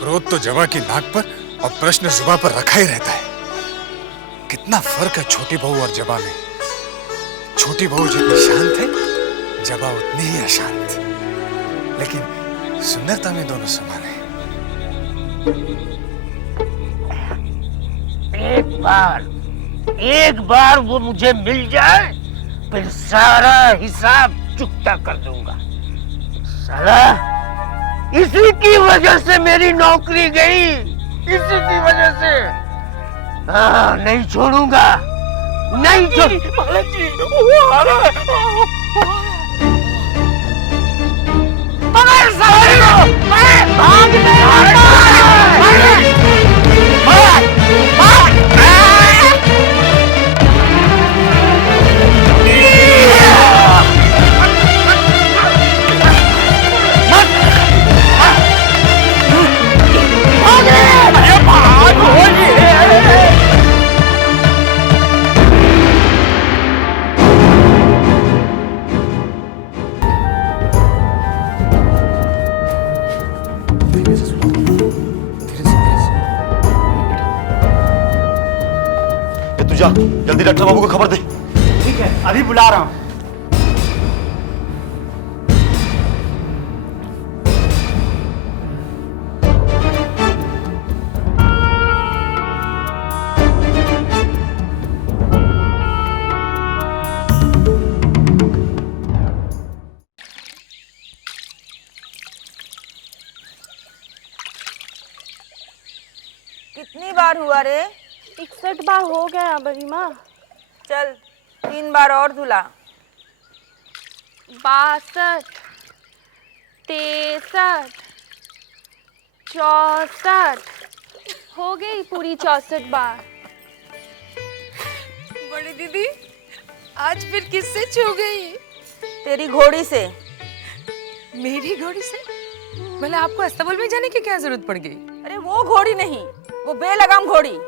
क्रोध तो जवा की नाक पर और प्रश्न जुबान पर रखा ही रहता है। कितना फर्क है छोटी बहू और जवा में। छोटी बहू जितनी शांत है, जवा उतनी ही अशांत, लेकिन सुंदरता में दोनों समान है। एक बार वो मुझे मिल जाए, फिर सारा हिसाब चुकता कर दूंगा। साला, इसी की वजह से मेरी नौकरी गई, इसी की वजह से। हाँ, नहीं छोड़ूंगा, नहीं छोड़ूंगा। पकड़ साले को, भाग जा, जल्दी डॉक्टर बाबू को खबर दे। ठीक है, अभी बुला रहा हूं। कितनी बार हुआ रे? 61 बार हो गया बड़ी माँ। चल 3 बार और धुला। 62, 63, 64 हो गई पूरी 64 बार। बड़ी दीदी, आज फिर किससे छू गई? तेरी घोड़ी से। मेरी घोड़ी से? भला आपको अस्तबल में जाने की क्या जरूरत पड़ गई? अरे वो घोड़ी नहीं, वो बेलगाम घोड़ी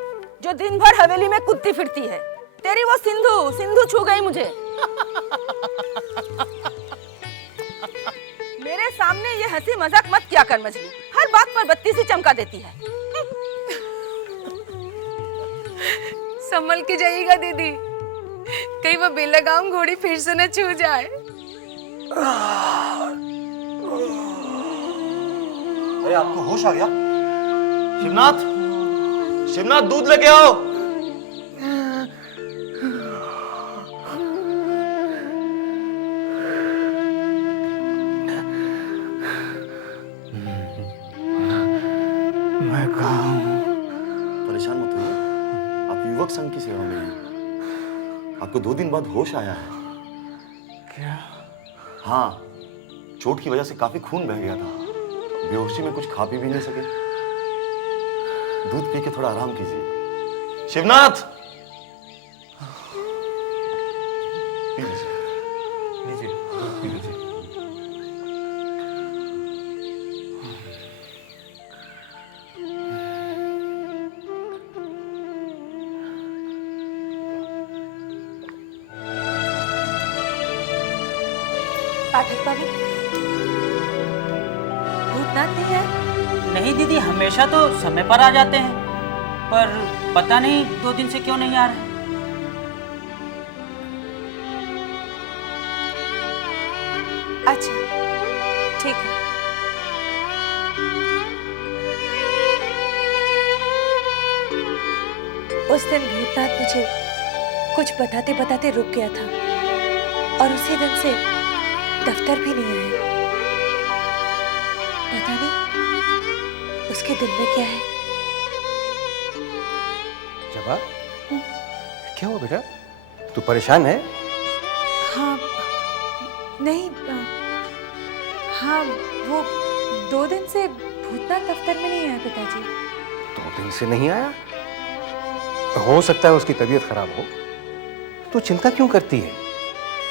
जो दिन भर हवेली में कुदती फिरती है। तेरी वो सिंधु छू गई मुझे। मेरे सामने ये हंसी मजाक मत किया कर मछली, हर बात पर बत्ती सी चमका देती है। संभल के जाइएगा दीदी, कहीं वो बेलगाम घोड़ी फिर से न छू जाए। अरे आपको होश आ गया? शिवनाथ, शिवनाथ दूध लेके आओ। मैं कहाँ हूँ? परेशान मत होइए, आप युवक संघ की सेवा में हैं। आपको 2 दिन बाद होश आया है। क्या? हाँ, चोट की वजह से काफी खून बह गया था। बेहोशी में कुछ खा पी भी नहीं सके। दूध पी के थोड़ा आराम कीजिए। शिवनाथ, पी लीजिए, दूध पी लीजिए। पाठक बाबू, भूतनाथ नहीं है? नहीं दीदी, हमेशा तो समय पर आ जाते हैं, पर पता नहीं 2 दिन से क्यों नहीं आ रहे। अच्छा, ठीक है। उस दिन भूतनाथ मुझे कुछ बताते बताते रुक गया था और उसी दिन से दफ्तर भी नहीं आया। पता नहीं उसके दिल में क्या है। जबा, क्या हुआ बेटा? तू परेशान है? हाँ, नहीं, हाँ, वो 2 दिन से भूतनाथ दफ्तर में नहीं आया पिताजी। 2 दिन से नहीं आया? हो सकता है उसकी तबीयत खराब हो। तू चिंता क्यों करती है?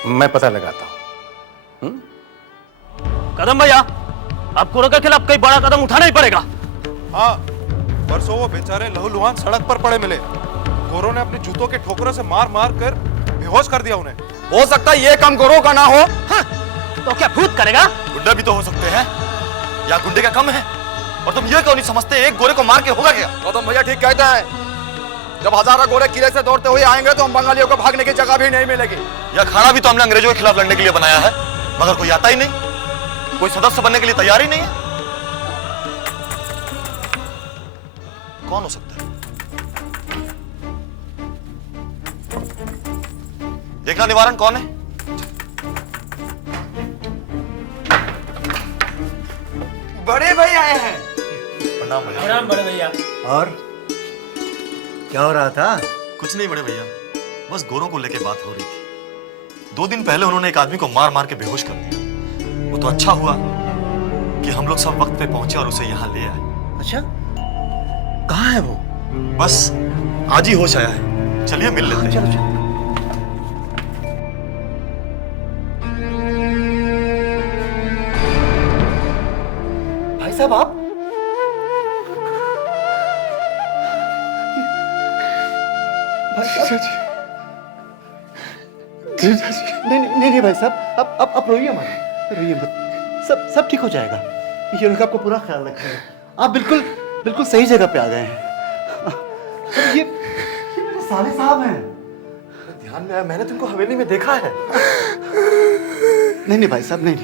मैं पता लगाता हूँ। कदम भैया, आपको के खिलाफ कई बड़ा कदम उठाना ही पड़ेगा। हाँ, परसों वो बेचारे लहूलुहान सड़क पर पड़े मिले। गोरों ने अपने जूतों के ठोकरों से मार मार कर बेहोश कर दिया उन्हें। हो सकता है ये काम गोरों का ना हो। हाँ, तो क्या भूत करेगा? गुंडा भी तो हो सकते हैं, या गुंडे का कम है? और तुम ये क्यों नहीं समझते एक गोरे को मार के होगा क्या? गौतम भैया ठीक कहते हैं। जब हजारों गोरे किले से दौड़ते हुए आएंगे तो हम बंगालियों को भागने की जगह भी नहीं मिलेगी। यह अखाड़ा भी तो हमने अंग्रेजों के खिलाफ लड़ने के लिए बनाया है, मगर कोई आता ही नहीं, कोई सदस्य बनने के लिए तैयार ही नहीं है। कौन हो सकता है? देखना निवारण कौन है? बड़े भाई आए हैं। प्रणाम भैया। प्रणाम बड़े भैया। और क्या हो रहा था? कुछ नहीं बड़े भैया, बस गोरों को लेके बात हो रही थी। 2 दिन पहले उन्होंने एक आदमी को मार मार के बेहोश कर दिया। वो तो अच्छा हुआ कि हम लोग सब वक्त पे पहुंचे और उसे यहाँ ले आए। अच्छा, कहाँ है वो? बस आज ही होश आया है, चलिए मिल लेते हैं। चलो चलो। भाई साहब आप? नहीं भाई साहब, आप रोइए मत, रोइए मत, सब ठीक हो जाएगा। ये लोग आपको पूरा ख्याल रखेंगे। आप बिल्कुल सही जगह पे आ गए हैं। ये मेरे साले साहब हैं। ध्यान में आया, मैंने तुमको हवेली में देखा है। नहीं भाई साहब, नहीं,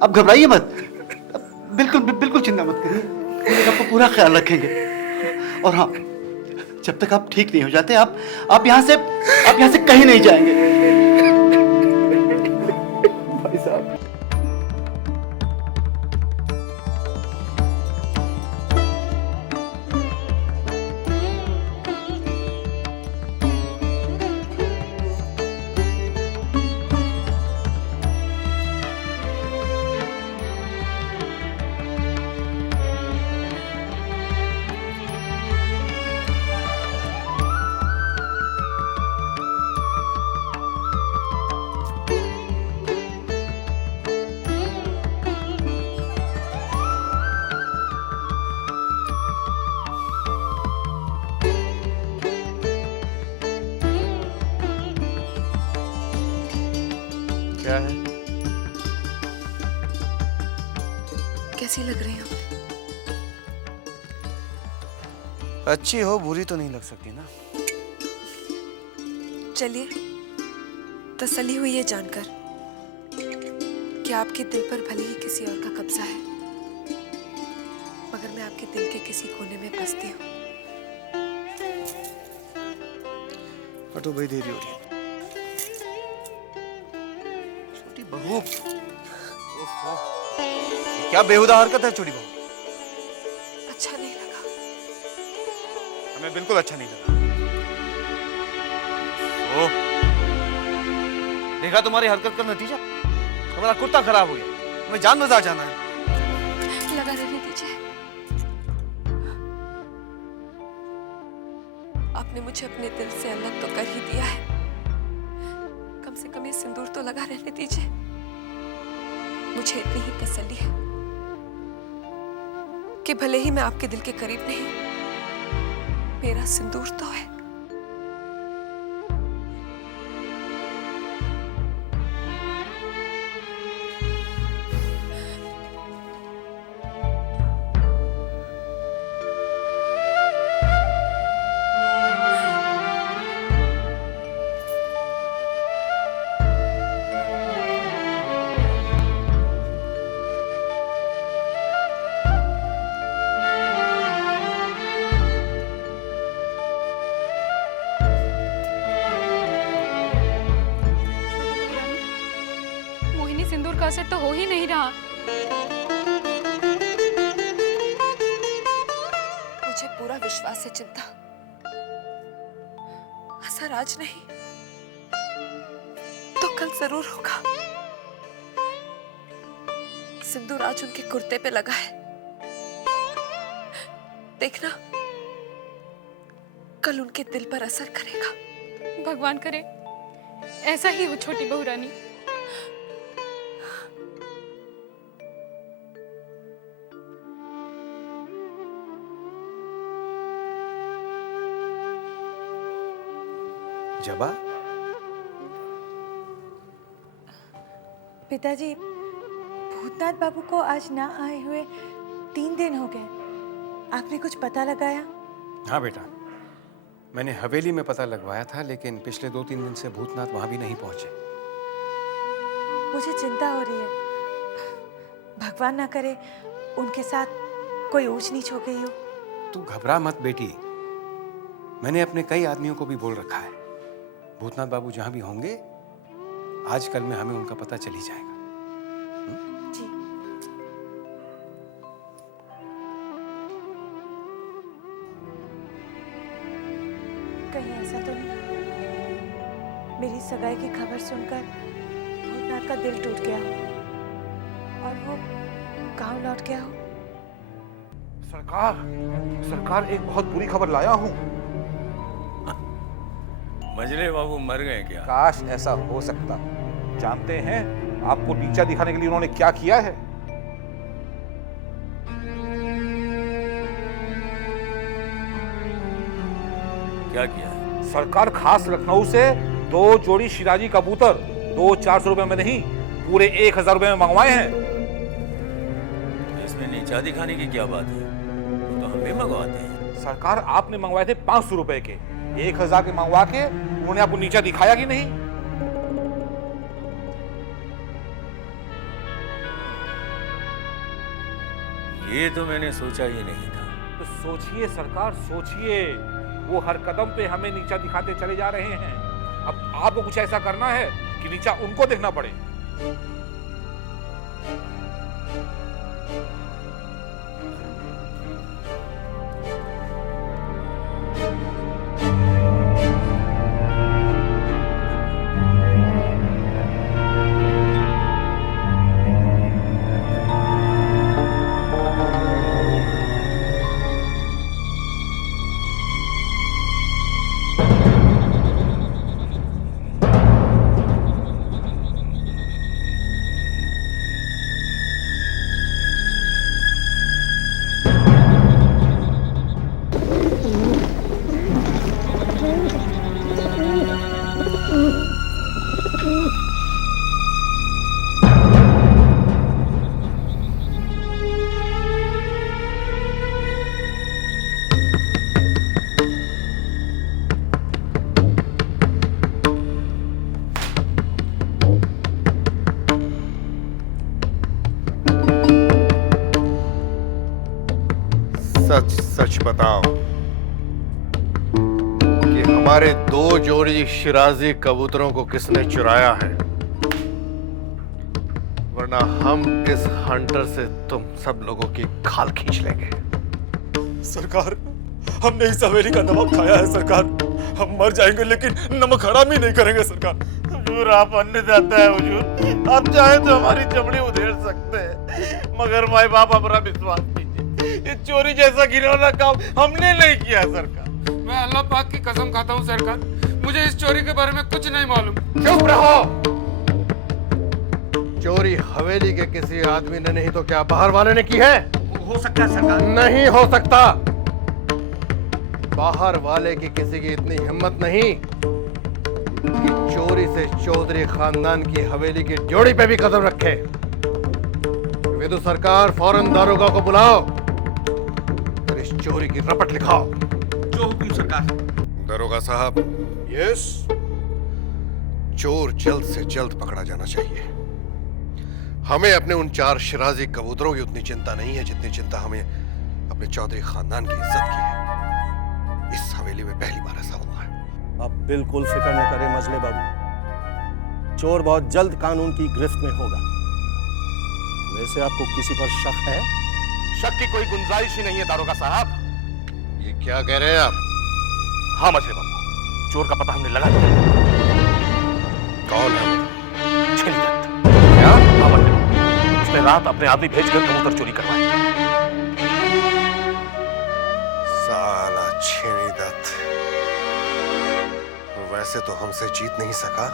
आप घबराइए मत, बिल्कुल चिंता मत करिए, ये लोग आपको पूरा ख्याल रखेंगे। और हाँ, जब तक आप ठीक नहीं हो जाते आप यहाँ से कहीं नहीं जाएंगे। भाई साहब, क्या है? कैसी लग रही हो? अच्छी हो बुरी तो नहीं लग सकती ना। चलिए, तसल्ली हुई है जानकर कि आपके दिल पर भले ही किसी और का कब्जा है, मगर मैं आपके दिल के किसी कोने में बसती हूँ। हटो भाई, देरी हो रही है। छोटी बहू, क्या बेहुदा हरकत है छोटी बहू? अच्छा नहीं लगा? हमें बिल्कुल अच्छा नहीं लगा। देखा तुम्हारी हरकत का नतीजा? हमारा कुर्ता खराब हो गया, हमें जान बाजार जाना है। लगा रहने दीजिए। आपने मुझे अपने दिल से अलग तो कर ही दिया है, कम से कम ये सिंदूर तो लगा रहने दीजिए। मुझे इतनी ही तसल्ली है कि भले ही मैं आपके दिल के करीब नहीं, मेरा सिंदूर तो है। सिंदूर का असर तो हो ही नहीं रहा। मुझे पूरा विश्वास है चिंता, असर आज नहीं तो कल जरूर होगा। सिंदूर आज उनके कुर्ते पे लगा है, देखना कल उनके दिल पर असर करेगा। भगवान करे ऐसा ही हो छोटी बहू रानी। जबा, पिताजी, भूतनाथ बाबू को आज ना आए हुए 3 दिन हो गए, आपने कुछ पता लगाया? हाँ बेटा, मैंने हवेली में पता लगवाया था, लेकिन पिछले 2-3 दिन से भूतनाथ वहां भी नहीं पहुंचे। मुझे चिंता हो रही है, भगवान ना करे उनके साथ कोई ऊंच नीच हो गई हो। तू घबरा मत बेटी, मैंने अपने कई आदमियों को भी बोल रखा है। भूतनाथ बाबू जहां भी होंगे, आज कल में हमें उनका पता चल ही जाएगा। जी। कहीं ऐसा तो नहीं मेरी सगाई की खबर सुनकर भूतनाथ का दिल टूट गया हो और वो गांव लौट गया हो? सरकार एक बहुत बुरी खबर लाया हूँ। मजले बाबू मर गए क्या? काश ऐसा हो सकता। जानते हैं आपको नीचा दिखाने के लिए उन्होंने क्या किया है? क्या किया है? सरकार खास लखनऊ से 2 जोड़ी शिराजी कबूतर 200-400 रुपए में नहीं, पूरे 1000 रुपए में मंगवाए हैं। इसमें नीचा दिखाने की क्या बात है? तो हम भी मंगवाते हैं। सरकार आपने मंगवाए थे 500 रुपए के, 1000 के मंगवा के उन्होंने आपको नीचा दिखाया कि नहीं? ये तो मैंने सोचा ही नहीं था। तो सोचिए सरकार, सोचिए। वो हर कदम पे हमें नीचा दिखाते चले जा रहे हैं। अब आपको कुछ ऐसा करना है कि नीचा उनको देखना पड़े। सच सच बताओ कि हमारे 2 जोड़ी शिराजी कबूतरों को किसने चुराया है, वरना हम इस हंटर से तुम सब लोगों की खाल खींच लेंगे। सरकार, हमने इस हवेली का नमक खाया है सरकार। हम मर जाएंगे लेकिन नमक हराम ही नहीं करेंगे सरकार। हुजूर, आप अन्नदाता है हुजूर, आप चाहे तो हमारी चमड़ी उधेड़ सकते हैं, मगर माए बाप हमारा विश्वास कीजिए, ये चोरी जैसा घिनौना काम हमने नहीं किया सरकार। मैं अल्लाह पाक की कसम खाता हूँ सरकार, मुझे इस चोरी के बारे में कुछ नहीं मालूम। चुप रहो। चोरी हवेली के किसी आदमी ने नहीं तो क्या बाहर वाले ने की है? हो सकता है सरकार। नहीं हो सकता। बाहर वाले की किसी की इतनी हिम्मत नहीं कि चोरी से चौधरी खानदान की हवेली की जोड़ी पे भी कदम रखे। विदु सरकार, फौरन दारोगा को बुलाओ और इस चोरी की रपट लिखाओ। जो हुक्म सरकार। दारोगा साहब। यस। चोर जल्द से जल्द पकड़ा जाना चाहिए। हमें अपने उन 4 शिराजी कबूतरों की उतनी चिंता नहीं है जितनी चिंता हमें अपने चौधरी खानदान की इज्जत की है। इस हवेली में पहली बार ऐसा हुआ है। आप बिल्कुल फिक्र न करें मजले बाबू, चोर बहुत जल्द कानून की गिरफ्त में होगा। वैसे आपको किसी पर शक है? शक की कोई गुंजाइश ही नहीं है दारोगा साहब। ये क्या कह रहे हैं आप? हाँ मजले बाबू, चोर का पता हमने लगा दिया। कौन है? छेनी दत्त। क्या? हाँ मजले बाबू, उसने रात अपने आदमी भेजकर कबूतर चोरी करवाए। साला छेनी दत्त वैसे तो हमसे जीत नहीं सका,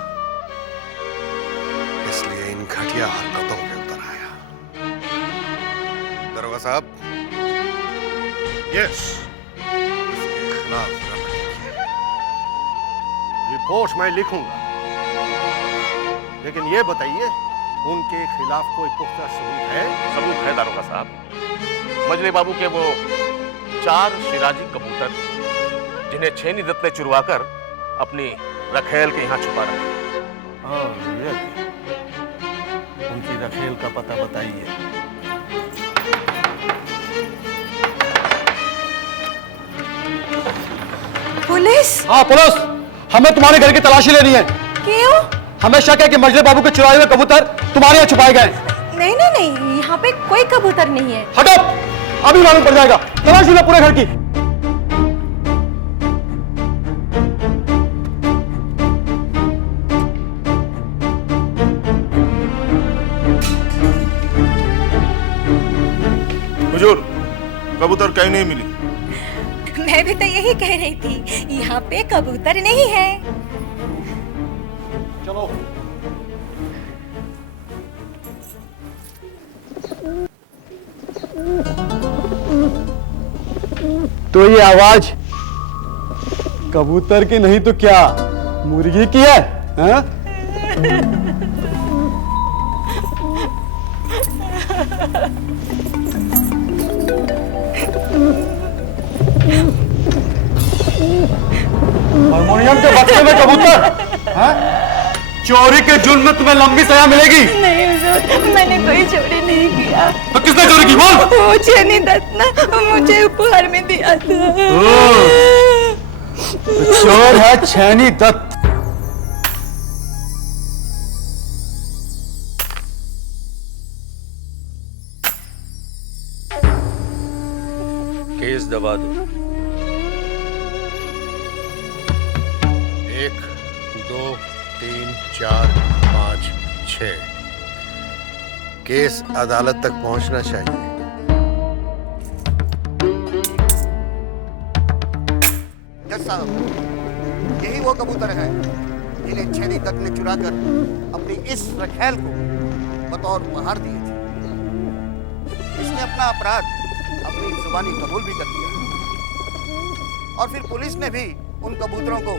इसलिए इन घटिया हरकतों पे उतर आया। दरोगा साहब, यस, इसके खिलाफ रिपोर्ट मैं लिखूंगा, लेकिन ये बताइए उनके खिलाफ कोई पुख्ता सबूत है? सबूत है दारोगा साहब। मजले बाबू के वो 4 शिराजी कबूतर जिन्हें छेनी दत्त ने चुरवाकर अपनी रखेल के यहाँ छुपा रखा। उनकी रखेल का पता बताइए। पुलिस? हाँ पुलिस, हमें तुम्हारे घर की तलाशी लेनी है। क्यों? हमें शक है कि मजले बाबू के चुराए हुए कबूतर तुम्हारे यहाँ छुपाए गए। नहीं नहीं नहीं, यहाँ पे कोई कबूतर नहीं है। हटो, अभी मालूम पड़ जाएगा। तलाशी लो पूरे घर की। हुजूर, कबूतर कहीं नहीं मिली। मैं भी तो यही कह रही थी, यहाँ पे कबूतर नहीं है। चलो। तो ये आवाज कबूतर की नहीं तो क्या मुर्गी की है? हाँ? हारमोनियम के बक्से में कबूतर? हाँ? चोरी के जुर्म में तुम्हें लंबी सजा मिलेगी। नहीं हुजूर, मैंने कोई चोरी नहीं किया। तो किसने चोरी की बोल? वो छेनी दत्त ना मुझे उपहार में दिया था। तो चोर है छेनी दत्त। केस दबा दो। 1 2 3 4 5 6। केस अदालत तक पहुंचना चाहिए। जज साहब, यही वो कबूतर हैं जिन्हें छेनी दत्त ने चुराकर अपनी इस रखेल को बतौर उपहार दिए थे। इसने अपना अपराध अपनी जुबानी कबूल भी कर लिया और फिर पुलिस ने भी उन कबूतरों को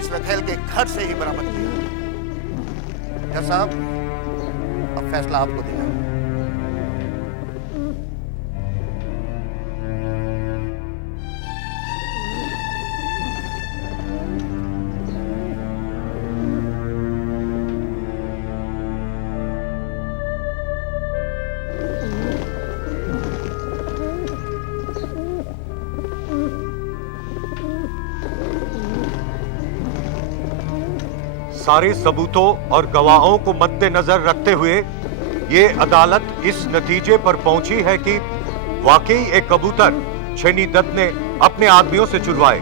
इस रखेल के घर से ही बरामद किया। जज साहब, अब फैसला आपको देना है। सारे सबूतों और गवाहों को मद्देनजर रखते हुए ये अदालत इस नतीजे पर पहुंची है कि वाकई एक कबूतर छेनी दत्त ने अपने आदमियों से चुरवाए।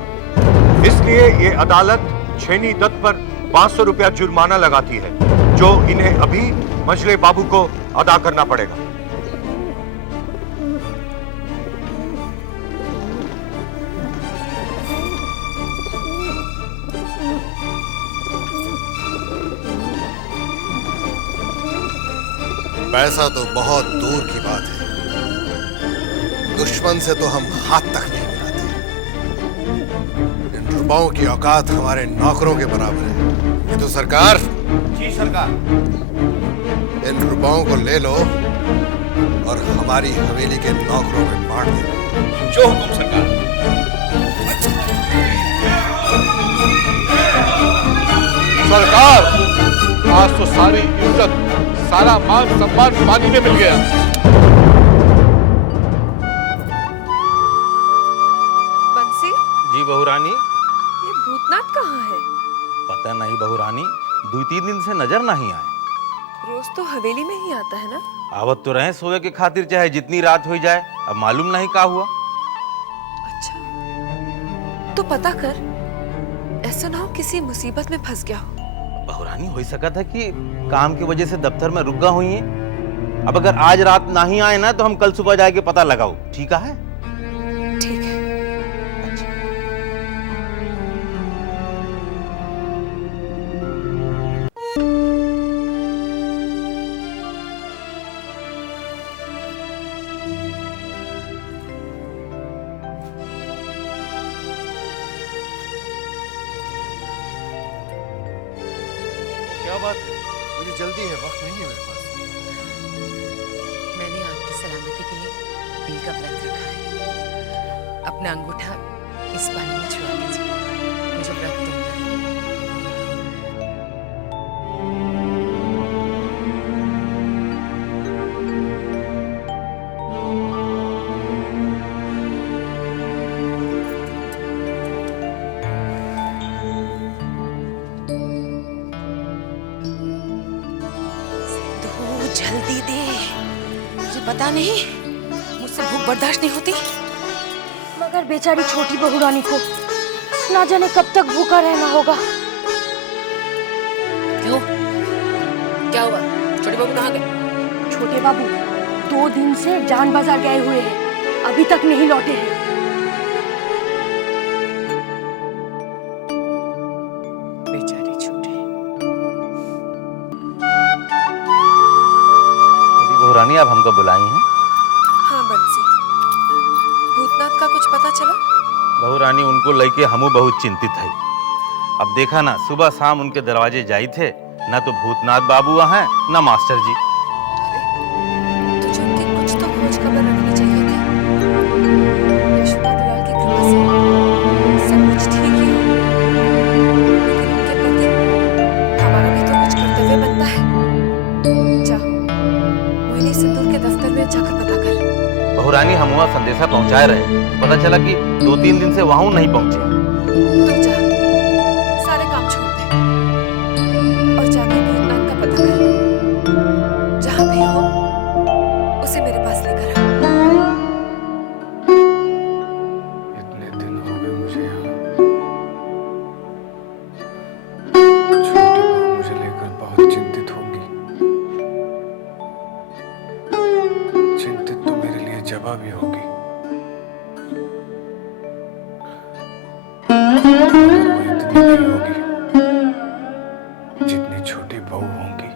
इसलिए ये अदालत छेनी दत्त पर 500 रुपया जुर्माना लगाती है, जो इन्हें अभी मजले बाबू को अदा करना पड़ेगा। पैसा तो बहुत दूर की बात है, दुश्मन से तो हम हाथ तक नहीं मिलाते। इन रुपयों की औकात हमारे नौकरों के बराबर है। ये तो सरकार। जी सरकार। इन रुपयों को ले लो और हमारी हवेली के नौकरों में बांट दो। जो हुकुम सरकार। सरकार, आज तो सारी इज्जत, सारा मान सम्मान पानी में मिल गया। बंसी? जी बहू रानी। ये भूतनाथ कहाँ है? पता नहीं बहू रानी, 2-3 दिन से नजर नहीं आए। रोज तो हवेली में ही आता है ना? आवत तो रहे सोए के खातिर, चाहे जितनी रात हो जाए। अब मालूम नहीं क्या हुआ। अच्छा, तो पता कर, ऐसा ना हो किसी मुसीबत में फंस गया हो। बहू रानी, हो सकता था कि काम की वजह से दफ्तर में रुक गए हुई हैं। अब अगर आज रात नहीं आए ना, तो हम कल सुबह जाके पता लगाओ। ठीक है? ठीक है। क्या बात है? मुझे जल्दी है, वक्त नहीं है मेरे पास। मैंने आपकी सलामती के लिए कपिल का व्रत रखा है। अपना अंगूठा इस पानी में छुआ दीजिए, मुझे व्रत तोड़ना है। जल्दी दे, मुझे पता नहीं, मुझसे भूख बर्दाश्त नहीं होती। मगर बेचारी छोटी बहू रानी को ना जाने कब तक भूखा रहना होगा। क्यों? क्या हुआ? छोटे बाबू कहाँ गए? छोटे बाबू 2 दिन से जान बाजार गए हुए हैं, अभी तक नहीं लौटे हैं। बेचारी छोटे। बहू रानी, आप हमको बुलाई हैं? हाँ बंसी, भूतनाथ का कुछ पता चला? बहू रानी, उनको लेके हमू बहुत चिंतित है। अब देखा ना, सुबह शाम उनके दरवाजे जाई थे, ना तो भूतनाथ बाबू वहाँ हैं, ना मास्टर जी। तुझे उनकी कुछ तो खोज खबर रखनी चाहिए थी। यशोदा दुलाल की कृपा से सब कुछ ठीक ही हो, लेकिन उनके प्रति हमारा भी तो कुछ कर्तव्य बनता है। जा, मोहिनी सिंदूर के दफ्तर में जाकर पता कर। बहू रानी, हम वहाँ संदेशा पहुँचाए रहे, पता चला कि 2-3 दिन से वहाँ नहीं पहुँचे। तुम जा, सारे काम छोड़ दे और जाके भूतनाथ का पता कर। जहाँ भी हो उसे मेरे पास लेकर आ। इतने दिन हो गए मुझे यहाँ। छोटी बहू मुझे लेकर बहुत चिंतित होगी। चिंतित तो मेरे लिए जबा भी होगी। मगर वो इतनी नहीं होगी जितनी छोटी बहू होंगी।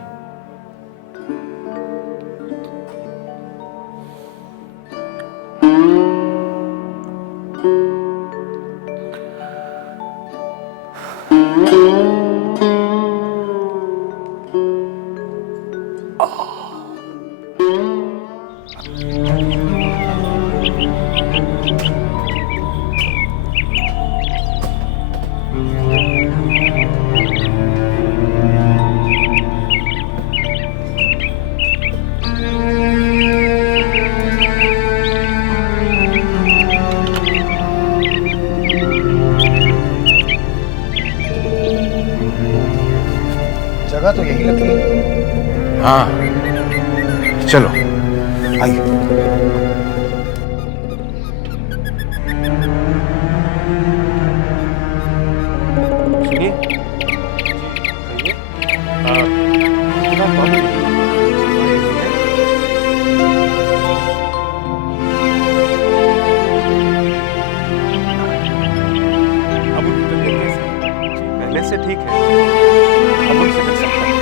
जगह तो यही लगती है। हाँ, चलो आइए। सुनिए, अब उनकी तबीयत कैसी है? पहले से ठीक है, अब उनसे मिल सकता है।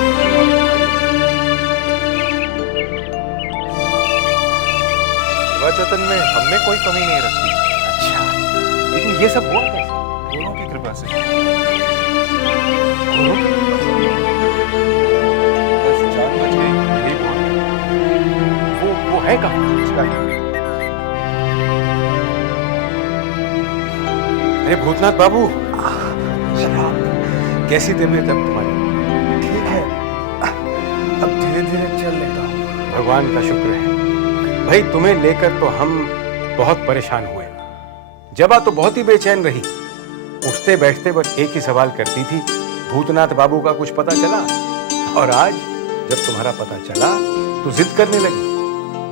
सेवा जतन में हमने कोई कमी नहीं रखी। अच्छा, लेकिन ये सब हुआ कैसे? गुरुओं की कृपा से। गुरु? बस 4 बज गई, यही बहुत है। वो है कहाँ? अरे भूतनाथ बाबू, कैसी तबीयत है तुम्हारी? ठीक है, अब धीरे धीरे चल लेता हूँ। भगवान का शुक्र है। भाई, तुम्हें लेकर तो हम बहुत परेशान हुए। जबा तो बहुत ही बेचैन रही, उठते बैठते बस एक ही सवाल करती थी, भूतनाथ बाबू का कुछ पता चला? और आज जब तुम्हारा पता चला तो जिद करने लगी,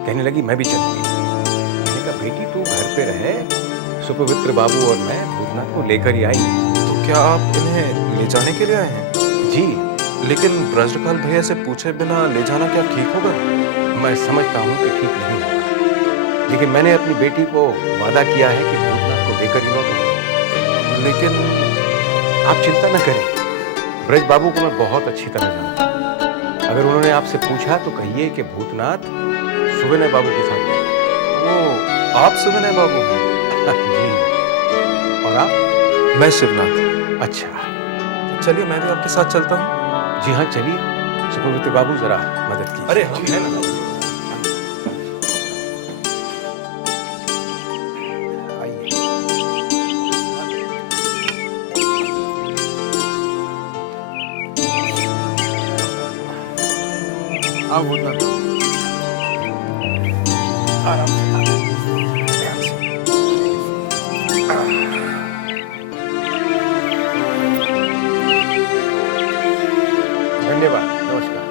कहने लगी मैं भी चलूंगी। मैंने कहा बेटी तू घर पे रहे, सुपवित्र बाबू और मैं भूतनाथ को लेकर ही आएंगे। तो क्या आप इन्हें ले जाने के लिए आए हैं? जी। लेकिन ब्रजपाल भैया से पूछे बिना ले जाना क्या ठीक होगा? मैं समझता हूँ कि ठीक नहीं होगा, लेकिन मैंने अपनी बेटी को वादा किया है कि भूतनाथ को लेकर ही लौटूंगा। लेकिन आप चिंता न करें, ब्रज बाबू को मैं बहुत अच्छी तरह जानता हूँ। अगर उन्होंने आपसे पूछा तो कहिए कि भूतनाथ सुविनय बाबू के साथ गए। वो आप सुविनय बाबू हैं? जी। और आप? मैं शिवनाथ। अच्छा, चलिए मैं भी आपके साथ चलता हूँ। जी हाँ, चलिए। सुपवित्र बाबू जरा मदद कीजिए। अरे हम हैं ना। आओ भूतनाथ। आराम से, ध्यान से। धन्यवाद, नमस्कार।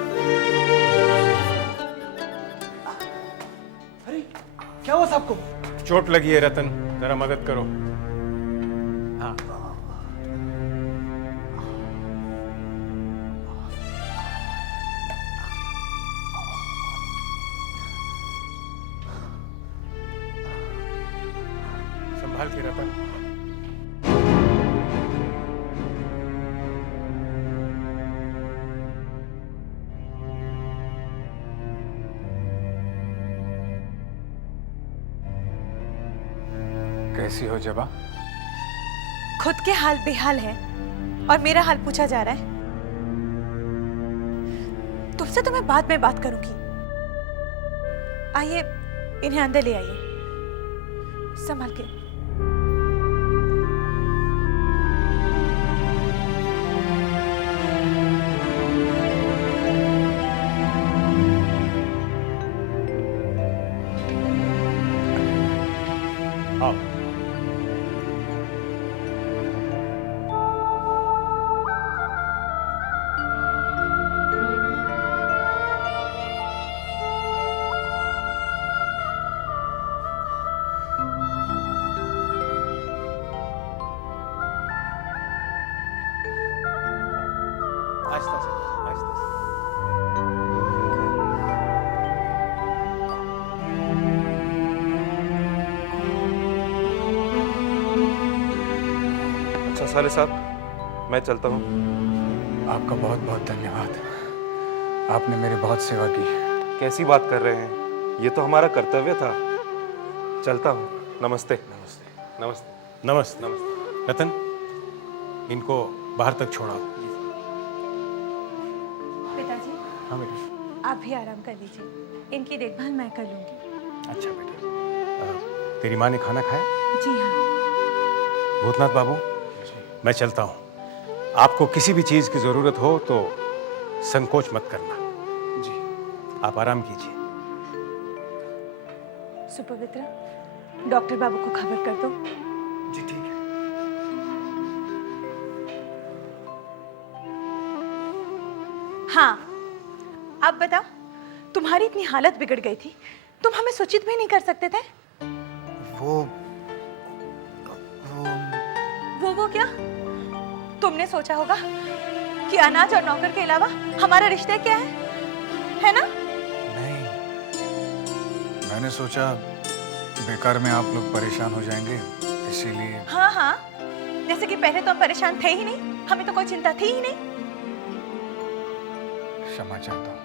अरे क्या हुआ साहब को? चोट लगी है रतन, जरा मदद करो। हाँ। संभाल के रतन। कैसी हो जबा? खुद के हाल बेहाल है और मेरा हाल पूछा जा रहा है। तुमसे तो मैं बाद में बात करूंगी। आइए इन्हें अंदर ले आइए, संभाल के। आओ। आहिस्ता से, आहिस्ता से। अच्छा साले साहब, मैं चलता हूँ। आपका बहुत बहुत धन्यवाद, आपने मेरी बहुत सेवा की। कैसी बात कर रहे हैं, ये तो हमारा कर्तव्य था। चलता हूँ। नमस्ते। नमस्ते। नमस्ते। नमस्ते। नमस्ते। रतन, इनको बाहर तक छोड़ाओ। पिताजी। हाँ बेटा। आप भी आराम कर लीजिए, इनकी देखभाल मैं कर लूंगी। अच्छा बेटा। तेरी माँ ने खाना खाया? जी हाँ। भूतनाथ बाबू, मैं चलता हूँ। आपको किसी भी चीज की जरूरत हो तो संकोच मत करना। जी। आप आराम कीजिए। सुपवित्र, डॉक्टर बाबू को खबर कर दो। जी ठीक है। हाँ, अब बताओ, तुम्हारी इतनी हालत बिगड़ गई थी, तुम हमें सूचित भी नहीं कर सकते थे? वो क्या? तुमने सोचा होगा कि अनाज और नौकर के अलावा हमारा रिश्ता क्या है ना? नहीं, मैंने सोचा बेकार में आप लोग परेशान हो जाएंगे, इसीलिए। हाँ हाँ, जैसे कि पहले तो हम परेशान थे ही नहीं, हमें तो कोई चिंता थी ही नहीं। क्षमा चाहता हूँ।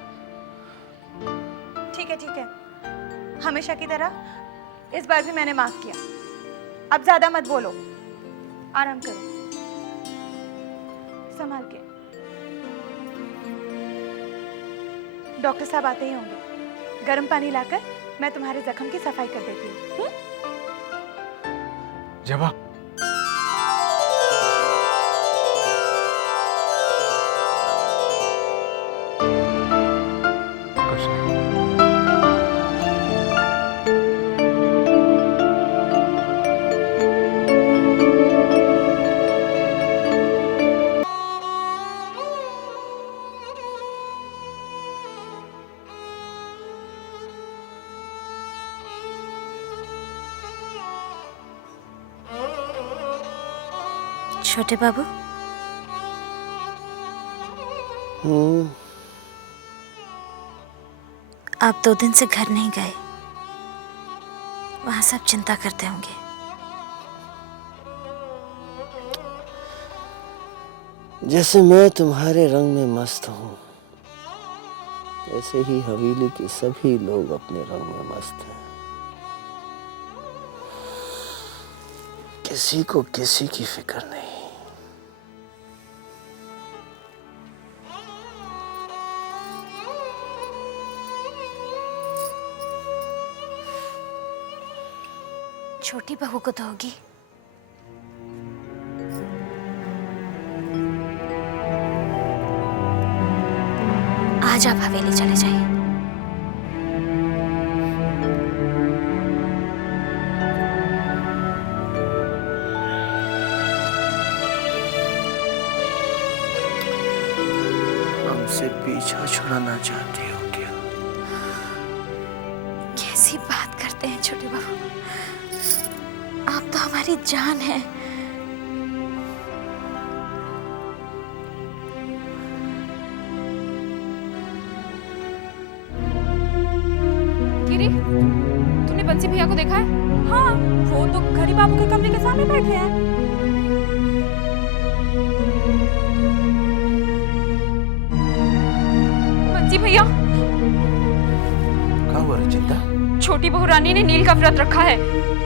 ठीक है, हमेशा की तरह इस बार भी मैंने माफ किया। अब ज्यादा मत बोलो, आराम करो, संभाल के। डॉक्टर साहब आते ही होंगे, गर्म पानी लाकर मैं तुम्हारे जख्म की सफाई कर देती हूँ। जबा, कुछ नहीं। छोटे बाबू, आप 2 दिन से घर नहीं गए, वहां सब चिंता करते होंगे। जैसे मैं तुम्हारे रंग में मस्त हूँ, ऐसे ही हवेली के सभी लोग अपने रंग में मस्त हैं। किसी को किसी की फिक्र नहीं। छोटी बहू को तो होगी। आज आप हवेली चले जाइए। मुझसे पीछा छुड़ाना चाहती हो क्या? कैसी बात करते हैं छोटे बाबू, आप तो हमारी जान है। गिरी, तूने बंसी भैया को देखा है? हाँ, वो तो घड़ी बाबू के कमरे के सामने बैठे हैं। बंसी भैया, क्या हुआ चिंता? छोटी बहू रानी ने नील का व्रत रखा है।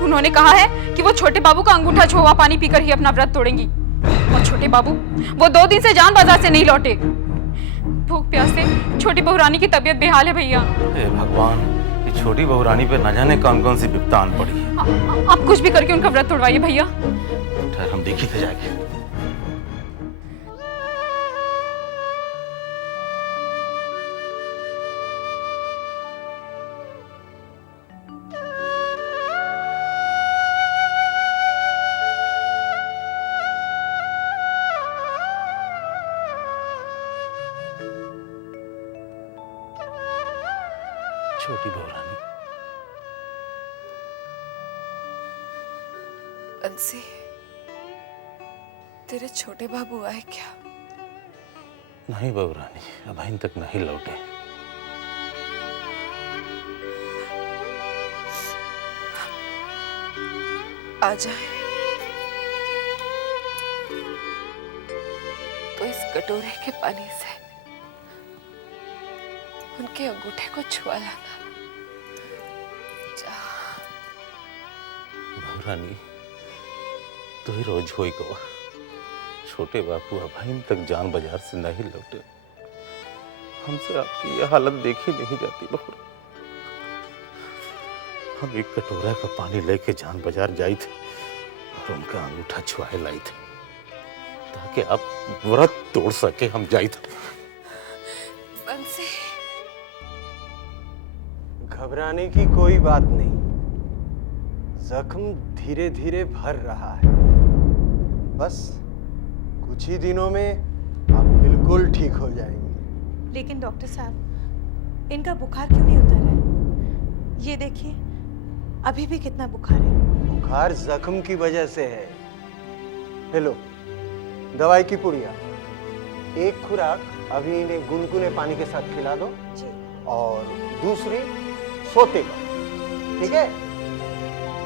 उन्होंने कहा है कि वो छोटे बाबू का अंगूठा छुआ पानी पीकर ही अपना व्रत तोड़ेंगी। और छोटे बाबू वो 2 दिन से जान बाजार से नहीं लौटे। भूख प्यास से छोटी बहू रानी की तबीयत बेहाल है भैया। हे भगवान, ये छोटी बहू रानी पे न जाने कौन कौन सी विपदा आन पड़ी है। आप कुछ भी करके उनका व्रत तोड़वाइए भैया। ठहर, हम देखी थे जाके। छोटी बहू रानी, बंसी, तेरे छोटे बाबू आए क्या? नहीं बहू रानी, अभी तक नहीं लौटे। आ जाए तो इस कटोरे के पानी से उनके अंगूठे को छुआ लाना। बहू रानी, तो ही रोज होई गवा। छोटे बापू अभी तक जान बाजार से नहीं लौटे। हमसे आपकी यह हालत देखी नहीं जाती बहू। हम एक कटोरा का पानी लेके जान बाजार जाई थे और उनका अंगूठा छुआए लाई थे ताकि आप व्रत तोड़ सके। हम जाई थे। बंसी, घबराने की कोई बात नहीं। जख्म धीरे धीरे भर रहा है। बस कुछ ही दिनों में आप बिल्कुल ठीक हो जाएंगे। लेकिन डॉक्टर साहब, इनका बुखार क्यों नहीं उतर रहा है? ये देखिए, अभी भी कितना बुखार है। बुखार जख्म की वजह से है। हेलो, दवाई की पुड़िया, एक खुराक अभी इन्हें गुनगुने पानी के साथ खिला दो जी। और दूसरी सोते का, ठीक है?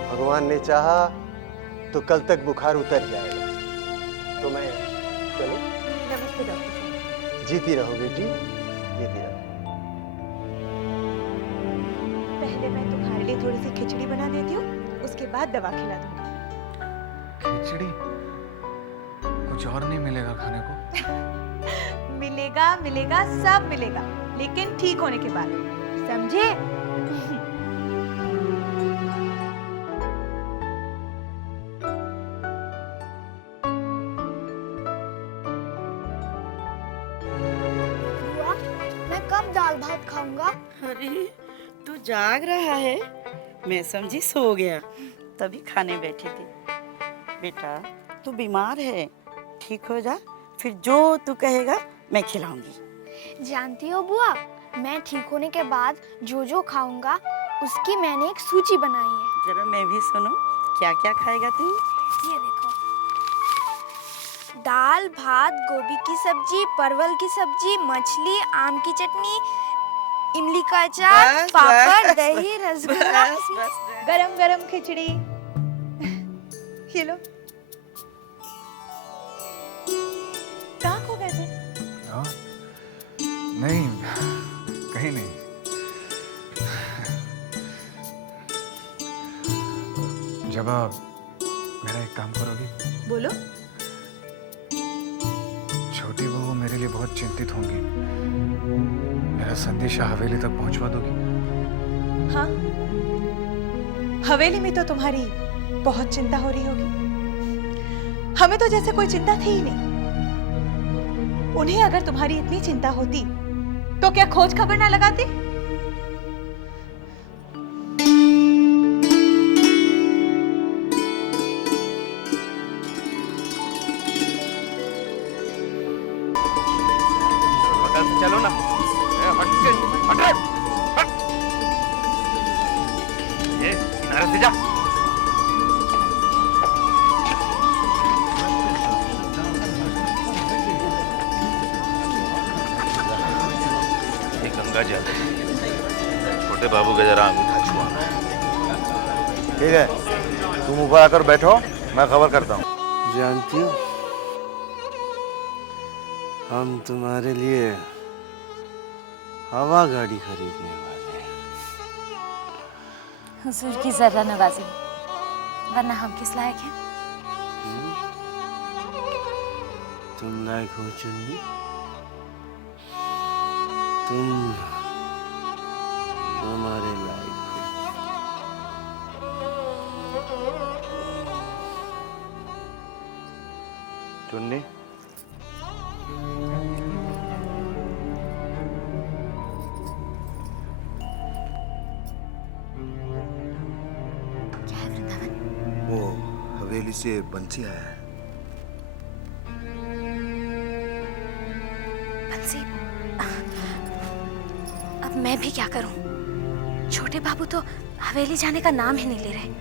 भगवान ने चाहा तो कल तक बुखार उतर जाएगा। तो मैं चलो। नमस्ते डॉक्टर साहब। जीती रहो बेटी, जीती रहो। पहले मैं तुम्हारे लिए थोड़ी सी खिचड़ी बना देती हूँ, उसके बाद दवा खिला दूंगी। खिचड़ी? कुछ और नहीं मिलेगा खाने को? मिलेगा, मिलेगा, सब मिलेगा, लेकिन ठीक होने के बाद, समझे? मैं कब दाल भात खाऊंगा? अरे तू जाग रहा है? मैं समझी सो गया, तभी खाने बैठे थे। बेटा तू बीमार है, ठीक हो जा, फिर जो तू कहेगा मैं खिलाऊंगी। जानती हो बुआ, मैं ठीक होने के बाद जो जो खाऊंगा उसकी मैंने एक सूची बनाई है। जरा मैं भी सुनूं, क्या क्या खाएगा तू? ये देखो, दाल भात, गोभी की सब्जी, परवल की सब्जी, मछली, आम की चटनी, इमली का अचार, पापड़, दही, रसगुल्ला, गरम गरम खिचड़ी। ये लो। कहाँ खो गए थे? हाँ? नहीं, कहीं नहीं। जब आप मेरा एक काम करोगी? बोलो। छोटी बहू मेरे लिए बहुत चिंतित होंगी। मेरा संदेशा हवेली तक पहुंचवा दोगी? हाँ, हवेली में तो तुम्हारी बहुत चिंता हो रही होगी। हमें तो जैसे कोई चिंता थी ही नहीं। उन्हें अगर तुम्हारी इतनी चिंता होती तो क्या खोज खबर ना लगाती? चलो गंगा जल है। छोटे बाबू का जरा अंगूठा छुआना है। ठीक है, तुम ऊपर आकर बैठो, मैं खबर करता हूँ। जानती हो, हम तुम्हारे लिए हवा गाड़ी खरीदने वाले हैं। हुजूर की जर्रा नवाजी, वरना हम किस लायक हैं? तुम लायक हो चुन्नी, तुम हमारे लायक हो। चुन्नी, क्या है वृंदावन? वो हवेली से बंसी आया है। बंसी, अब मैं भी क्या करूं? छोटे बाबू तो हवेली जाने का नाम ही नहीं ले रहे।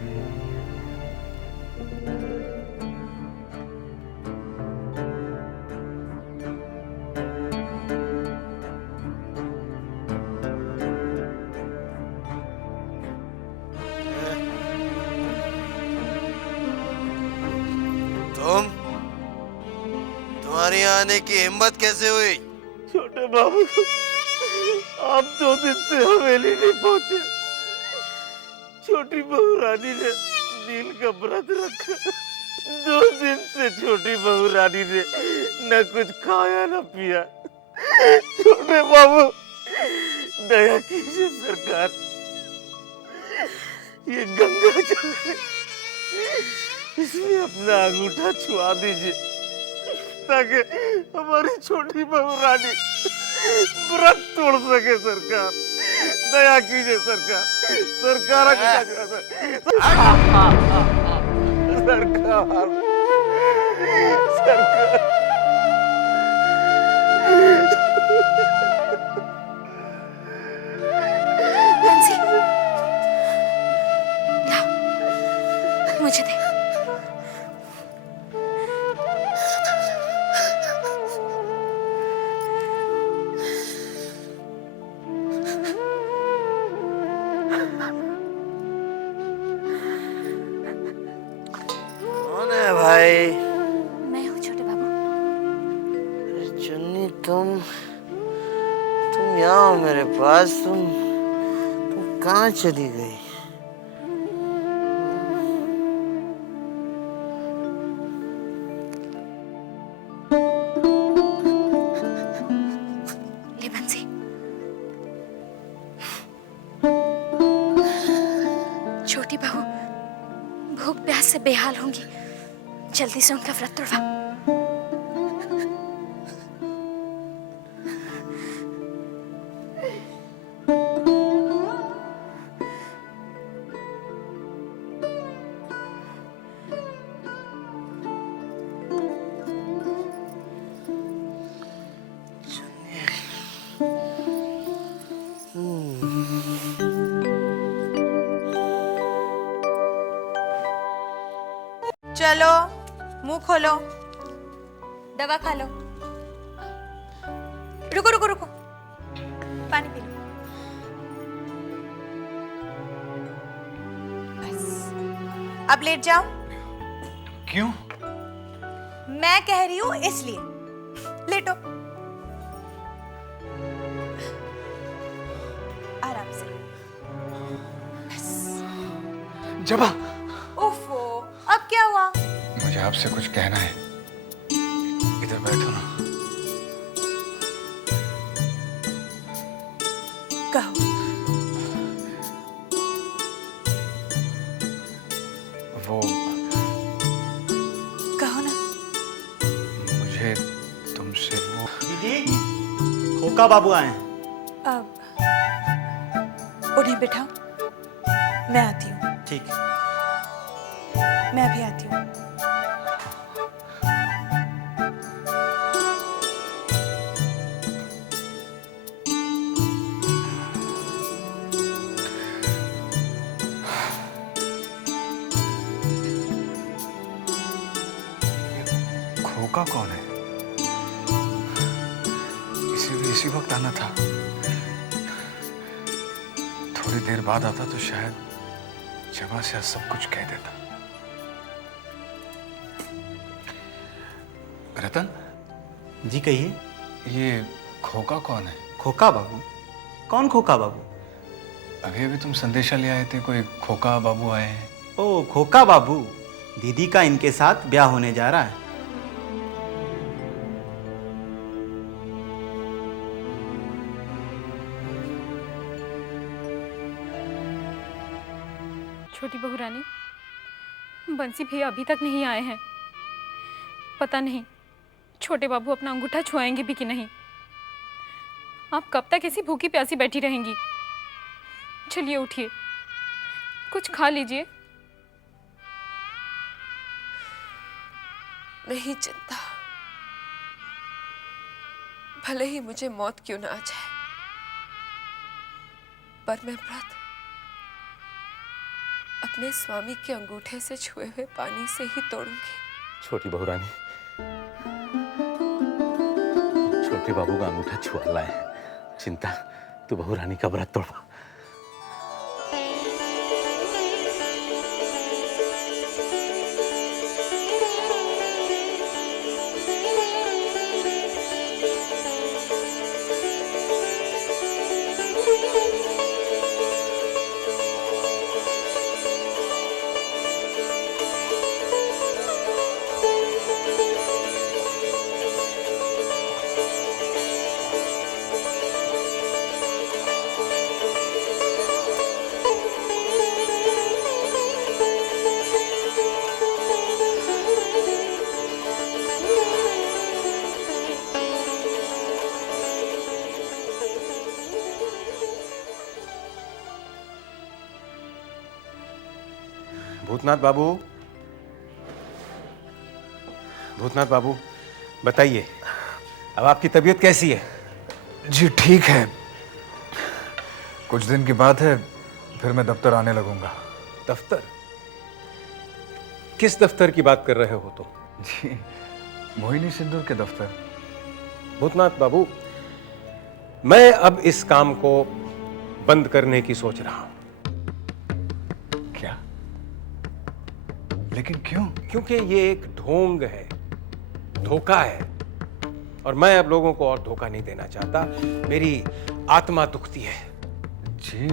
तुम्हारे यहाँ आने की हिम्मत कैसे हुई? छोटे बाबू, आप 2 दिन से हवेली नहीं पहुंचे। छोटी बहू रानी ने नील का व्रत रखा। 2 दिन से छोटी बहू रानी ने न कुछ खाया न पिया। छोटे बाबू, दया कीजिए सरकार, ये गंगा जल है, इसमें अपना अंगूठा छुआ दीजिए ताकि हमारी छोटी बहू रानी व्रत तोड़ सके। सरकार, दया कीजिए सरकार, सरकार बंसी, लाओ, मुझे दे। कौन है भाई? मैं हूँ छोटे बाबू। चुन्नी, तुम यहाँ हो मेरे पास। तुम कहाँ चली गई? ले बंसी, छोटी बहू भूख प्यास से बेहाल होंगी, जल्दी से उनका व्रत तोड़वा। चलो, मुंह खोलो, दवा खा लो। रुको रुको रुको, पानी पी लो। बस, अब लेट जाओ। क्यों? मैं कह रही हूं इसलिए। लेटो, आराम से। बस। जबा, ओफो, अब क्या हुआ? मुझे आपसे कुछ कहना है। इधर बैठो ना। कहो। वो कहो ना। मुझे तुमसे वो। दीदी, खोका बाबू आए हैं। अब उन्हें बिठाओ, मैं आती हूँ। ठीक। मैं भी आती हूँ। खोका कौन है? इसी वक्त आना था। देर बाद आता तो शायद जबा से आज सब कुछ कह देता। रतन जी कहिए। ये खोका कौन है? खोका बाबू? कौन खोका बाबू? अभी अभी तुम संदेशा ले आए थे, कोई खोका बाबू आए हैं। ओ खोका बाबू, दीदी का इनके साथ ब्याह होने जा रहा है। छोटी बहू रानी, बंसी भैया अभी तक नहीं आए हैं। पता नहीं छोटे बाबू अपना अंगूठा छुआएंगे भी कि नहीं। आप कब तक ऐसी भूखी प्यासी बैठी रहेंगी? चलिए उठिए, कुछ खा लीजिए। नहीं चिंता, भले ही मुझे मौत क्यों ना आ जाए, पर मैं व्रत अपने स्वामी के अंगूठे से छुए हुए पानी से ही तोड़ूंगी। छोटी बहू रानी, छोटे बाबू का अंगूठा छुआ लाए। चिंता, तू बहू रानी का व्रत तोड़वा। भूतनाथ बाबू, भूतनाथ बाबू बताइए, अब आपकी तबीयत कैसी है? जी ठीक है, कुछ दिन की बात है, फिर मैं दफ्तर आने लगूंगा। दफ्तर? किस दफ्तर की बात कर रहे हो तुम? जी मोहिनी सिंदूर के दफ्तर। भूतनाथ बाबू, मैं अब इस काम को बंद करने की सोच रहा हूं। क्या? लेकिन क्यों? क्योंकि ये एक ढोंग है, धोखा है, और मैं अब लोगों को और धोखा नहीं देना चाहता। मेरी आत्मा दुखती है। जी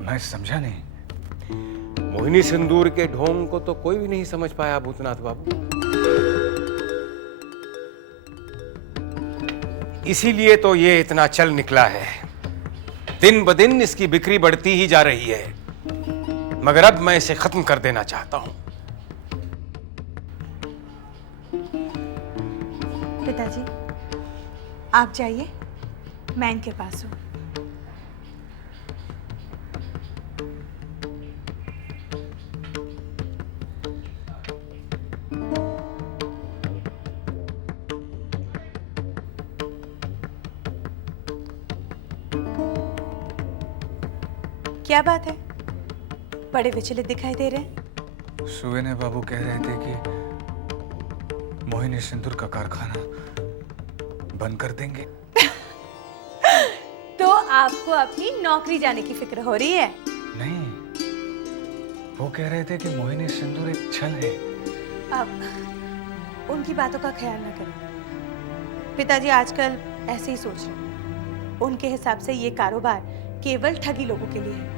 मैं समझा नहीं। मोहिनी सिंदूर के ढोंग को तो कोई भी नहीं समझ पाया भूतनाथ बाबू। इसीलिए तो ये इतना चल निकला है। दिन ब दिन इसकी बिक्री बढ़ती ही जा रही है, मगर अब मैं इसे खत्म कर देना चाहता हूं। पिताजी आप जाइए, मैं इनके पास हूं। क्या बात है, बड़े विचलित दिखाई दे रहे हैं? सुवेने बाबू कह रहे थे कि मोहिनी सिंदूर का कारखाना बंद कर देंगे। तो आपको अपनी नौकरी जाने की फिक्र हो रही है? नहीं, वो कह रहे थे कि मोहिनी सिंदूर एक छल है। अब उनकी बातों का ख्याल न करें। पिताजी आजकल ऐसे ही सोच रहे हैं। उनके हिसाब से ये कारोबार केवल ठगी लोगों के लिए है।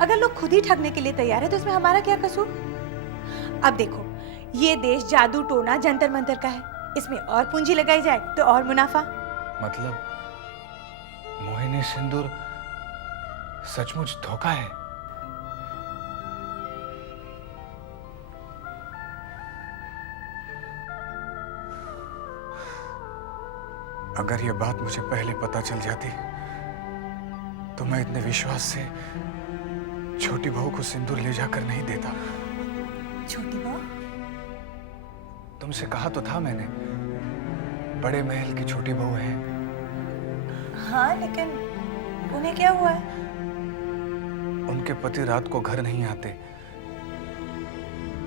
अगर लोग खुद ही ठगने के लिए तैयार है तो इसमें हमारा क्या कसूर? अब देखो, ये देश जादू टोना जंतर मंतर का है, इसमें और पूंजी लगाई जाए तो और मुनाफा। मतलब मोहिनी सिंदूर सचमुच धोखा है? अगर यह बात मुझे पहले पता चल जाती तो मैं इतने विश्वास से छोटी बहू को सिंदूर ले जाकर नहीं देता। छोटी बहू? तुमसे कहा तो था मैंने, बड़े महल की छोटी बहू है। हाँ, लेकिन उन्हें क्या हुआ है? उनके पति रात को घर नहीं आते,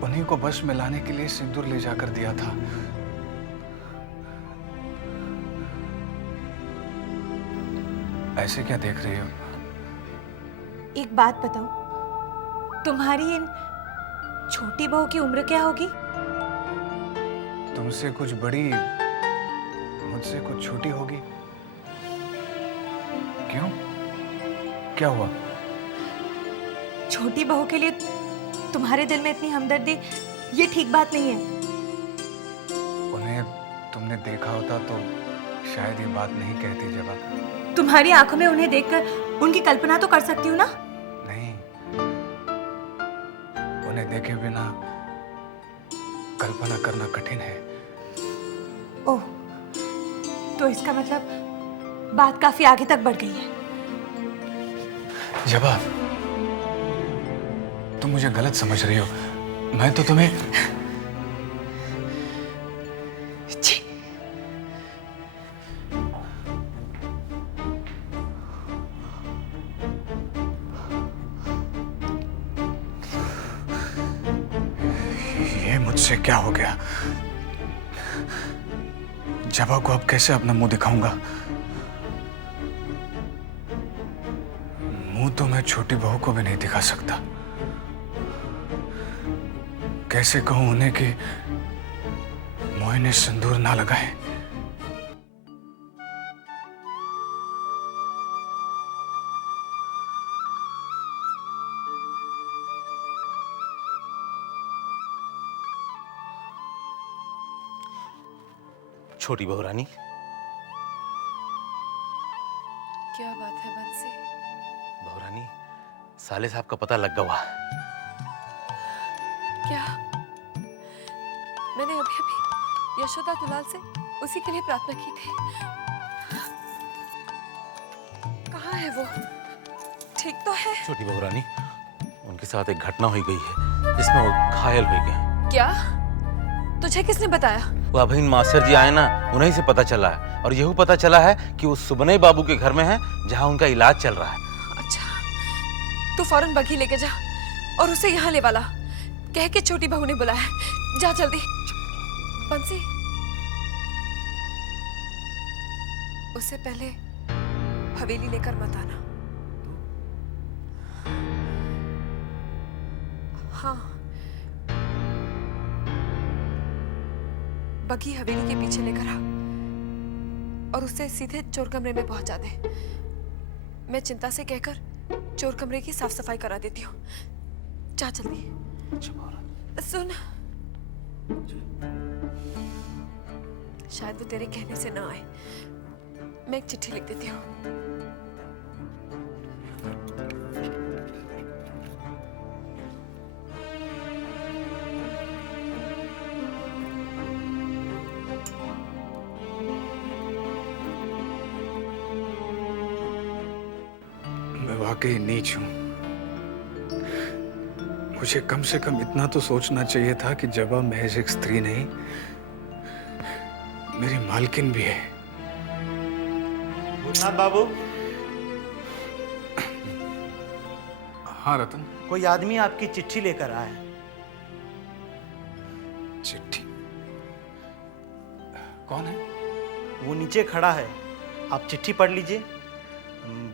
उन्हीं को बस में लाने के लिए सिंदूर ले जाकर दिया था। ऐसे क्या देख रही हो? एक बात बताओ, तुम्हारी इन छोटी बहू की उम्र क्या होगी? तुमसे कुछ बड़ी, मुझसे कुछ छोटी होगी। क्यों? क्या हुआ? छोटी बहू के लिए तुम्हारे दिल में इतनी हमदर्दी, ये ठीक बात नहीं है। उन्हें तुमने देखा होता तो शायद ये बात नहीं कहती जबा। तुम्हारी आंखों में उन्हें देखकर उनकी कल्पना तो कर सकती हूँ ना? नहीं, उन्हें देखे बिना कल्पना करना कठिन है। ओह, तो इसका मतलब बात काफी आगे तक बढ़ गई है। जबा, तुम मुझे गलत समझ रही हो। मैं तो तुम्हें ये मुझसे क्या हो गया? जबा को अब कैसे अपना मुंह दिखाऊंगा? मुंह तो मैं छोटी बहू को भी नहीं दिखा सकता। कैसे कहूं उन्हें कि मोहिनी सिंदूर ना लगाए? छोटी बहू रानी, क्या बात है बंसी? बहू रानी, साले साहब का पता लग गया। क्या? मैंने अभी अभी यशोदा दुलाल से उसी के लिए प्रार्थना की थी। कहाँ है वो? ठीक तो है? छोटी बहू रानी, उनके साथ एक घटना हुई गई है जिसमें वो घायल हो गए। क्या? तुझे किसने बताया? वो अभिन मास्टर जी आए ना, उन्हीं से पता चला है। और यही पता चला है कि वो सुबनई बाबू के घर में है, जहाँ उनका इलाज चल रहा है। अच्छा, तू फौरन बग्घी लेके जा और उसे यहाँ ले वाला। कह के छोटी बहू ने बुलाया है। जा जल्दी। बंसी, उससे पहले हवेली लेकर मत आना। हाँ, बग्घी हवेली के पीछे लेकर आ और उससे सीधे चोर कमरे में पहुंचा दे। मैं चिंता से कहकर चोर कमरे की साफ सफाई करा देती हूँ। जा जल्दी। सुन, शायद वो तेरे कहने से ना आए। मैं एक चिट्ठी लिख देती हूँ। मैं वाकई नीच हूं। मुझे कम से कम इतना तो सोचना चाहिए था कि जबा महज एक स्त्री नहीं, मेरी मालकिन भी है। भूतनाथ बाबू। हाँ रतन। कोई आदमी आपकी चिट्ठी लेकर आया है। चिट्ठी? कौन है? वो नीचे खड़ा है, आप चिट्ठी पढ़ लीजिए।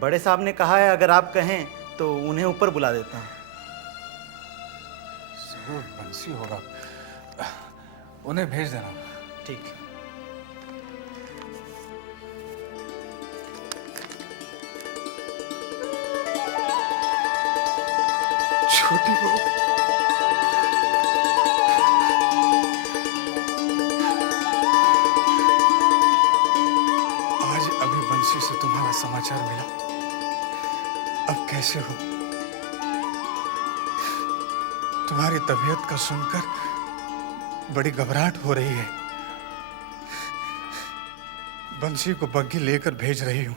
बड़े साहब ने कहा है अगर आप कहें तो उन्हें ऊपर बुला देता हूं। जरूर बंसी होगा, उन्हें भेज देना। ठीक। छोटी बहू, आज अभी बंसी से तुम्हारा समाचार मिला। अब कैसे हो? तुम्हारी तबीयत का सुनकर बड़ी घबराहट हो रही है। बंसी को बग्घी लेकर भेज रही हूं।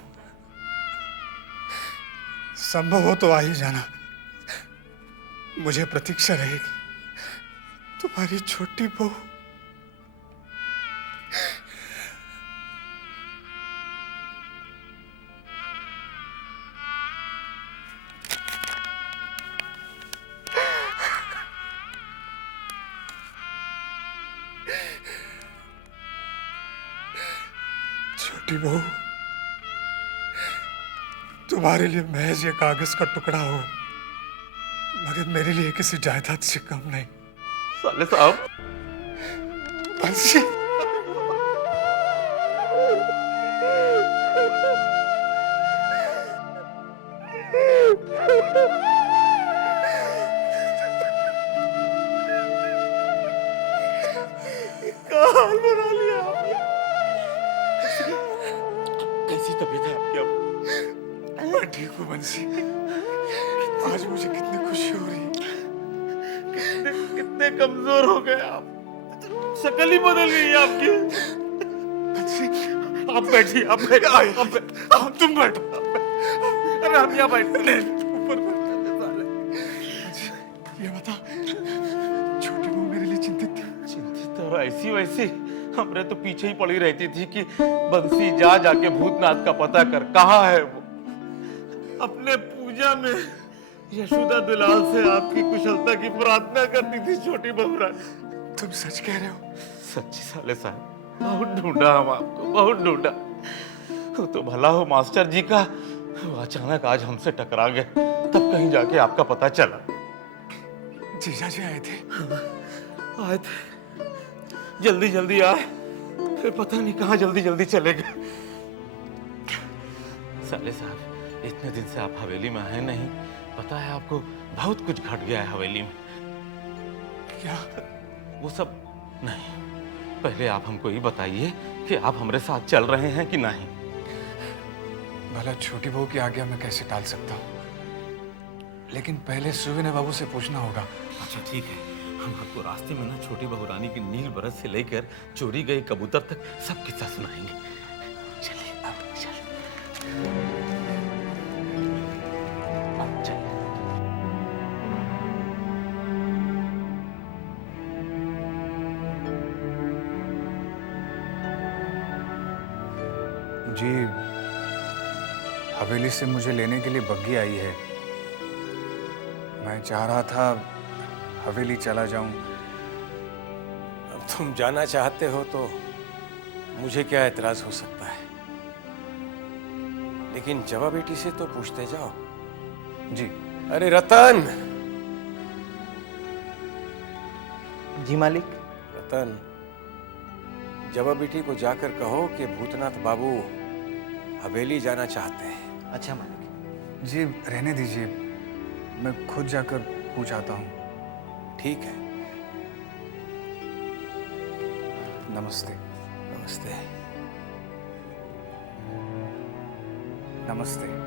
संभव हो तो आ ही जाना। मुझे प्रतीक्षा रहेगी तुम्हारी छोटी बहू। छोटी बहू, तुम्हारे लिए महज ये कागज का टुकड़ा हो, मगर मेरे लिए किसी जायदाद से कम नहीं। साले साहब, बंसी, हाल बना लिया आपने। कैसी तबीयत है आपकी अब? मैं ठीक हूँ बंसी। आज मुझे कितनी खुशी हो रही है। कितने कमजोर हो गए आप, शक्ल ही बदल गई है आपकी। आप बैठिए, आप तुम बैठो। अरे हम यहाँ बैठे। ये बता, छोटी बहू मेरे लिए चिंतित थी? चिंतित और ऐसी वैसी हमरे तो पीछे ही पड़ी रहती थी कि बंसी जा जाके भूतनाथ का पता कर, कहाँ है वो। अपने पूजा में यशोदा दुलाल से आपकी कुशलता की प्रार्थना करती थी छोटी बहू रानी। तुम सच कह रहे हो? सच्ची साले साहब, बहुत ढूंढा हम आपको, बहुत ढूंढा। वो तो भला हो मास्टर जी का, वो अचानक आज हमसे टकरा गए, तब कहीं जाके आपका पता चला। जीजा जी आए थे? आए थे, जल्दी जल्दी आए, फिर पता नहीं कहाँ जल्दी जल्दी चले गए। साले साहब, इतने दिन से आप हवेली में आए नहीं, पता है आपको बहुत कुछ घट गया है हवेली में। क्या? वो सब नहीं, पहले आप हमको ये बताइए कि आप हमारे साथ चल रहे हैं कि नहीं। भला छोटी बहू की आज्ञा मैं कैसे टाल सकता हूँ, लेकिन पहले सुविनय बाबू से पूछना होगा। अच्छा ठीक है, हम आपको रास्ते में ना छोटी बहू रानी की नील बरस से लेकर चोरी गए कबूतर तक सब किस्सा सुनाएंगे। चलिए अब चलिए। जी, हवेली से मुझे लेने के लिए बग्गी आई है। मैं चाह रहा था हवेली चला जाऊं। अब तुम जाना चाहते हो तो मुझे क्या एतराज हो सकता है, लेकिन जवा बेटी से तो पूछते जाओ। जी। अरे रतन। जी मालिक। रतन, जवा बेटी को जाकर कहो कि भूतनाथ बाबू हवेली जाना चाहते हैं। अच्छा मालिक। जी रहने दीजिए, मैं खुद जाकर पूछ आता हूँ। ठीक है। नमस्ते। नमस्ते। नमस्ते।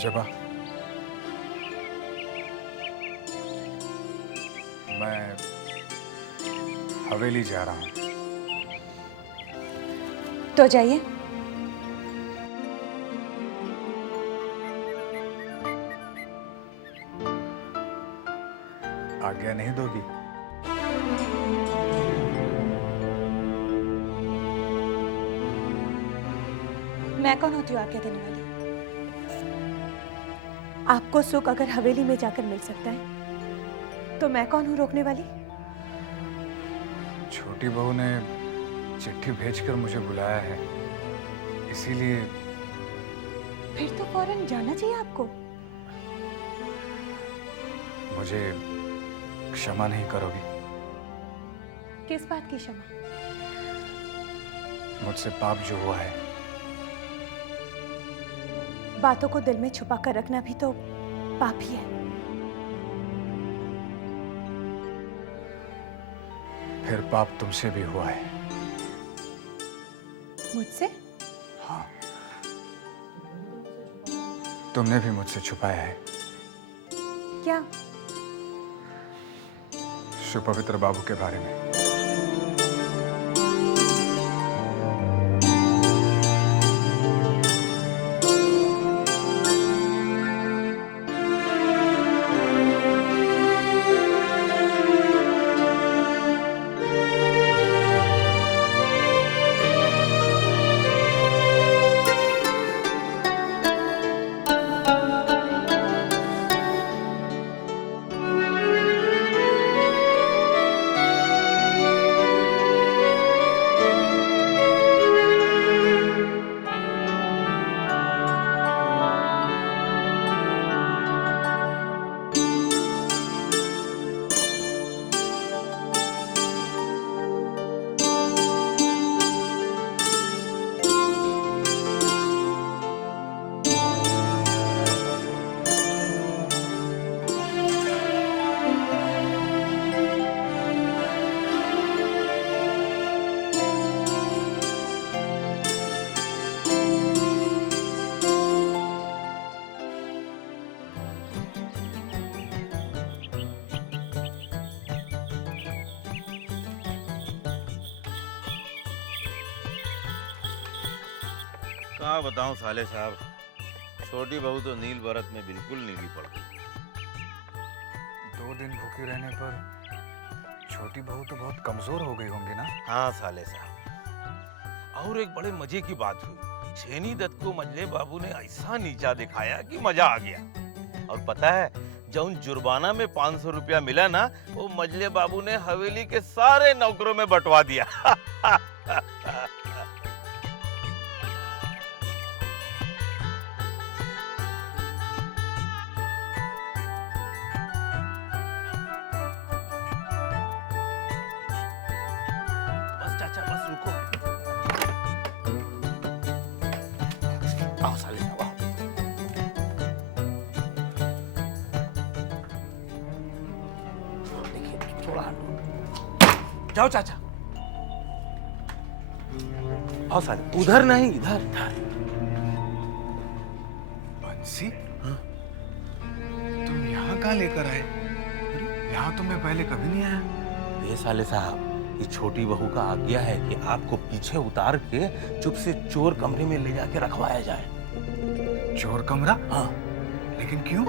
जबा, मैं हवेली जा रहा हूँ। तो जाइए। आज्ञा नहीं दोगी? मैं कौन होती हूँ आज्ञा देने वाली? आपको सुख अगर हवेली में जाकर मिल सकता है तो मैं कौन हूँ रोकने वाली? छोटी बहू ने चिट्ठी भेजकर मुझे बुलाया है, इसीलिए। फिर तो फौरन जाना चाहिए आपको। मुझे क्षमा नहीं करोगी? किस बात की क्षमा? मुझसे पाप जो हुआ है। बातों को दिल में छुपा कर रखना भी तो पाप ही है। फिर पाप तुमसे भी हुआ है। मुझसे? हाँ, तुमने भी मुझसे छुपाया है। क्या? सुपवित्र बाबू के बारे में। कहाँ बताऊं साले साहब, छोटी बहू तो नील बरत में बिल्कुल नीली पड़ गई। 2 दिन भूखे रहने पर छोटी बहू तो बहुत कमजोर हो गई होंगी ना? हाँ साले साहब, और एक बड़े मजे की बात हुई। छेनी दत्त को मजले बाबू ने ऐसा नीचा दिखाया कि मजा आ गया। और पता है, जब जुर्माना में 500 रुपया मिला ना, वो मजले बाबू ने हवेली के सारे नौकरों में बंटवा दिया। बस चाचा, बस रुको। आओ साले साहब, आओ। जाओ चाचा। आओ साले। उधर नहीं, इधर इधर। बंसी, तुम यहाँ कहाँ लेकर आए? यहाँ तो मैं पहले कभी नहीं आया। ये साले साहब, ये छोटी बहू का आज्ञा है कि आपको पीछे उतार के चुप से चोर कमरे में ले जाके रखवाया जाए। चोर कमरा? हाँ। लेकिन क्यों?